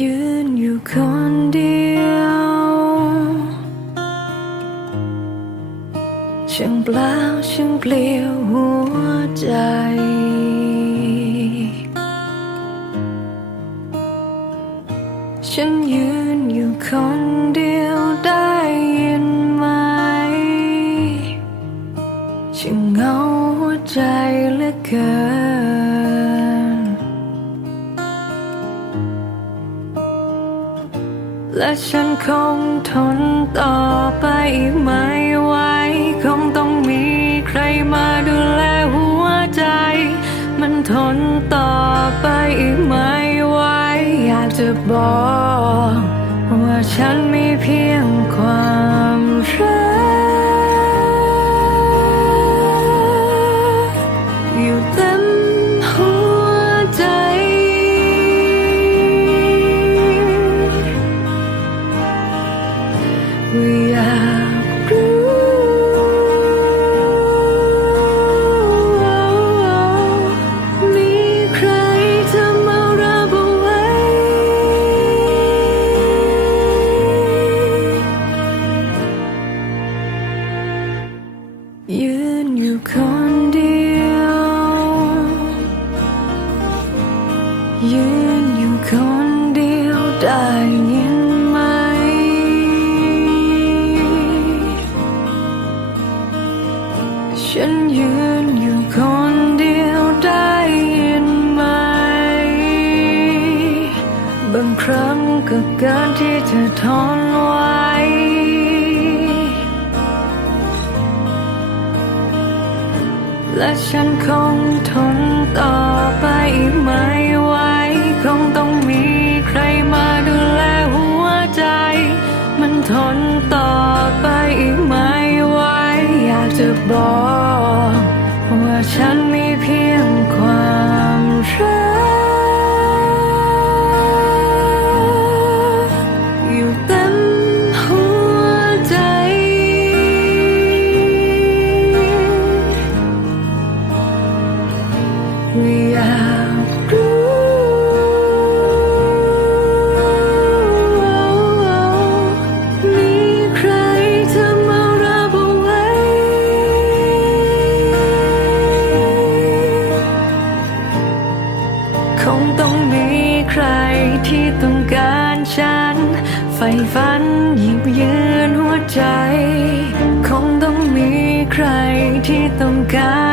ยืนอยู่คนเดียวช่างเปล่าช่างเปลี่ยวหัวใจ ฉันยืนอยู่คน และฉันคงทนต่อไปอีกไม่ไหวคงต้องมีใครมาดูแลหัวใจ มันทนต่อไปอีกไม่ไหวอยากจะบอก ว่าฉันมีเพียงความ ยากรู้มีใครจะมารับเอาไว้ยืนอยู่คนเดียว ยืนอยู่คนเดียวได้ ฉันยืนอยู่คนเดียวได้ยินไหม บางครั้งก็เกินที่จะทนไว้ และฉันคงทนต่อไปอีกไม่ไหวคงต้องมีใครมาดูแลหัวใจ มันทนต่อไปอีกไม่ไหวอยากจะบอก คงต้องมีใครที่ต้องการฉันไฟฝันหยิบยืนหัวใจ คงต้องมีใครที่ต้องการ